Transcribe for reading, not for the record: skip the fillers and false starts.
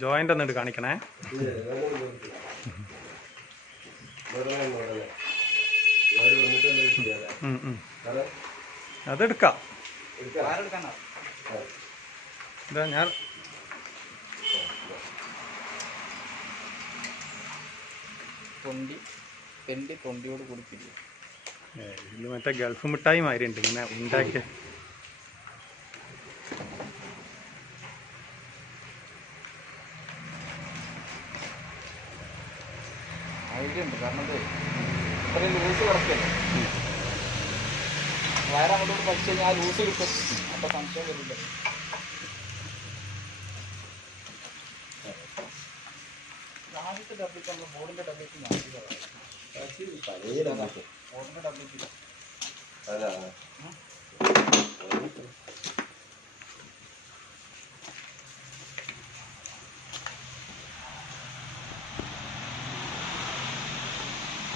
Joint ഒന്നിട്ട് കാണിക്കണേ. അതെടുക്കാം. ഇതാ ഞാൻ തൊണ്ടിയോട് കൊടുത്തില്ല. ഇത് മറ്റേ ഗൾഫ് മിഠായി മാതിരി ഉണ്ട് ഇങ്ങനെ ഉണ്ടാക്കിയ. ഐഡിയ ഉണ്ട്, കാരണം ഇത്രയും ലൂസ് കിടക്കല്ലേ, വയറ് അങ്ങോട്ട് പഠിച്ചു കഴിഞ്ഞാൽ ആ ലൂസ് കിട്ടും. അപ്പൊ സംശയം വരില്ല. ആദ്യത്തെ ഡബ്ല്യൂക്ക് നമ്മൾ ബോർഡിന്റെ ഡബ്ല്യൂക്ക് മാറ്റി ബോർഡിന്റെ ഡബ്ല്യൂക്ക്